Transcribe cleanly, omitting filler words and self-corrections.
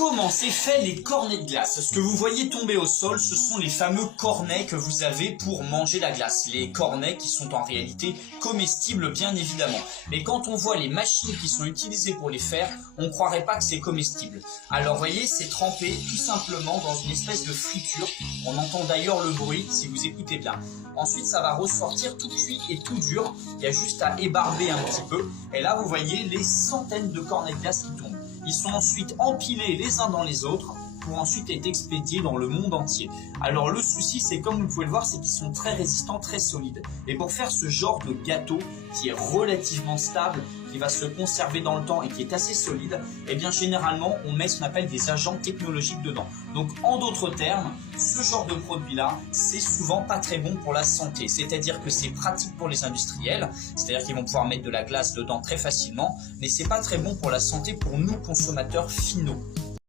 Comment c'est fait les cornets de glace? Ce que vous voyez tomber au sol, ce sont les fameux cornets que vous avez pour manger la glace. Les cornets qui sont en réalité comestibles bien évidemment. Mais quand on voit les machines qui sont utilisées pour les faire, on ne croirait pas que c'est comestible. Alors voyez, c'est trempé tout simplement dans une espèce de friture. On entend d'ailleurs le bruit si vous écoutez bien. Ensuite ça va ressortir tout cuit et tout dur. Il y a juste à ébarber un petit peu. Et là vous voyez les centaines de cornets de glace qui tombent. Ils sont ensuite empilés les uns dans les autres pour ensuite être expédiés dans le monde entier. Alors le souci, c'est comme vous pouvez le voir, c'est qu'ils sont très résistants, très solides. Et pour faire ce genre de gâteau qui est relativement stable, qui va se conserver dans le temps et qui est assez solide, eh bien généralement on met ce qu'on appelle des agents technologiques dedans. Donc en d'autres termes, ce genre de produit-là, c'est souvent pas très bon pour la santé. C'est-à-dire que c'est pratique pour les industriels, c'est-à-dire qu'ils vont pouvoir mettre de la glace dedans très facilement, mais c'est pas très bon pour la santé pour nous consommateurs finaux.